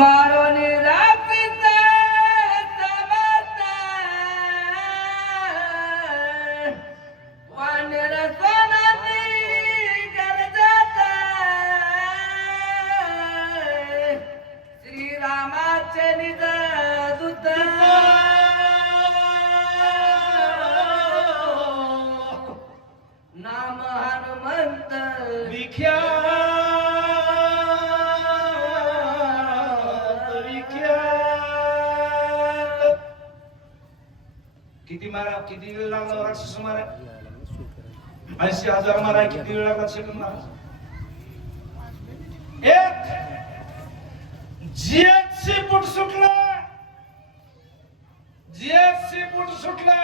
મારો ને मारा किती वेळ लागला राक्षस मारा? ऐंशी हजार मारा किती वेळ लागला सेकंद मारा? एक! जीएससी पुट सुटला! जीएससी फूट सुटला!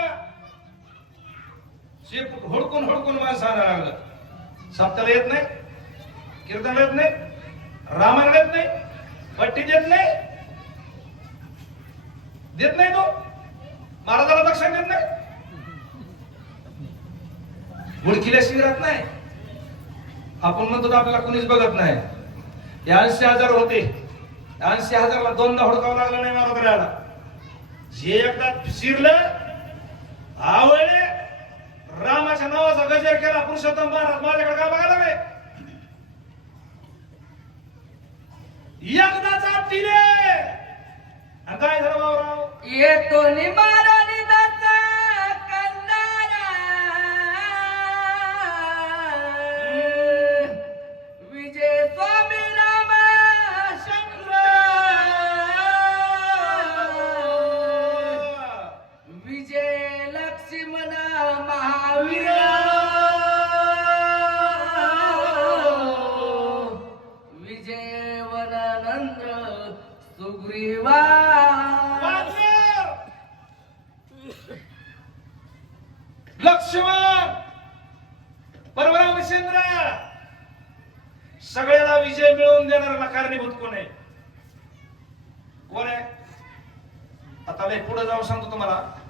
शेपूट हुडकून हुडकून माणसं माणसाला लागलं. सप्ताला येत नाही कीर्तन येत नाही रामायण येत नाही पट्टी देत नाही देत नाही तो महाराजाला दक्षिण देत नाही हुडकिल्या शिबिरात नाही. आपण म्हणतो आपल्याला कोणीच बघत नाही. ऐंशी हजार होते. ऐंशी हजारला दोनदा हुडकावं लागलं नाही महाराजाला जे एकदा शिरलं आवडले रामाच्या नावाचा गजर केला पुरुषोत्तम महाराज माझ्याकडे का बघायला नाही एकदाच आपटीले काय झालं बाबराव येतो निमारानी विजय लक्ष्मण महावीर. विजय वरानंद सुग्रीवा. लक्ष्मण! परमरामचंद्र सगळ्याला विजय मिळवून देणारा कारणीभूत कोण आहे? कोण आहे? आता पुढे जाऊन सांगतो तुम्हाला.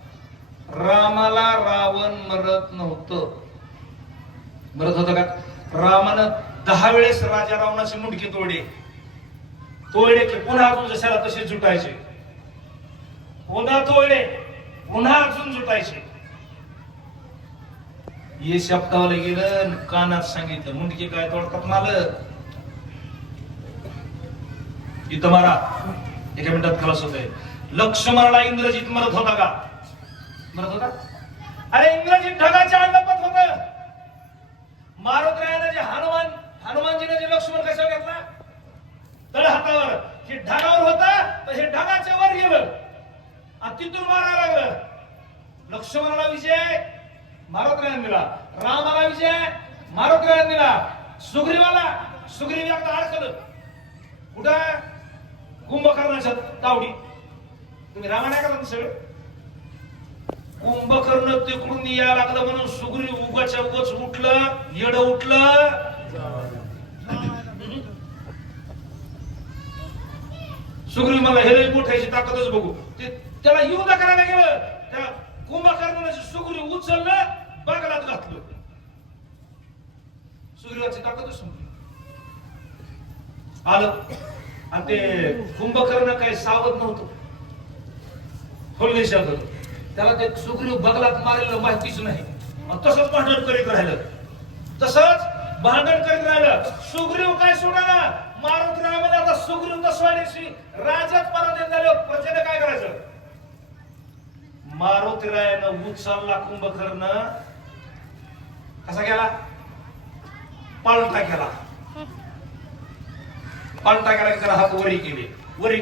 रामाला रावण मरत नव्हतं. मरत होत का? रामानं दहा वेळेस राजा रावणाची मुंडकी तोडे तोडे की पुन्हा अजून जशाला तसे जुटायचे. पुन्हा तोडे पुन्हा अजून जुटायचे. हे शब्दावलं गेलं कानात सांगितलं मुंडकी काय तोडतात माल इथं मारा. एका मिनिटात खलास होतंय. लक्ष्मणाला इंद्रजित मरत होता का? म्हणत होता अरे इंग्रजी ढगाच्या अंडपत होत. मारुतरायानं जे हनुमान हनुमानजीने जे लक्ष्मण कशावर घेतला? तळ हातावर. हे ढगावर होता तर हे ढगाच्या वर गेलं. आणि तिथून मारायला लागलं. लक्ष्मणाला विजय मारुतरायाने दिला रामाला विजय मारुतरायाने दिला सुग्रीवाला सुग्रीव एकदा अडकलं. कुठं? कुंभकर्णाच्या तावडी तुम्ही रामायण ऐका ना सगळं? कुंभकर्ण तिकडून या लागलं म्हणून सुग्रीव उगाच्या उगच उठलं येड उठलं. सुग्रीव मला हे मोठ्याची मोठायची ताकदच बघू. ते त्याला युद्ध करायला गेलं त्या कुंभकर्णाने सुग्रीव उचललं बागलात घातलं. सुग्रीवाची ताकदच संपली. आलं. आणि ते कुंभकर्ण काही सावध नव्हतं. फुलदेशात होतं त्याला ते सुग्रीव बगलात मारेल माहितीच नाही. तसंच भांडण करीत राहिलं. तसंच भांडण करीत राहिलं. सुग्रीव काय सोडा मारुत रामाने आता सुग्रीव दसवाडीशी राजात पराधीन झाले. प्रजेने काय करायचं? मारुतीरायानं उचलला कुंभकर्ण. कसा गेला? पालटा केला. पालटा केला की त्याला हात वरी केले. वरी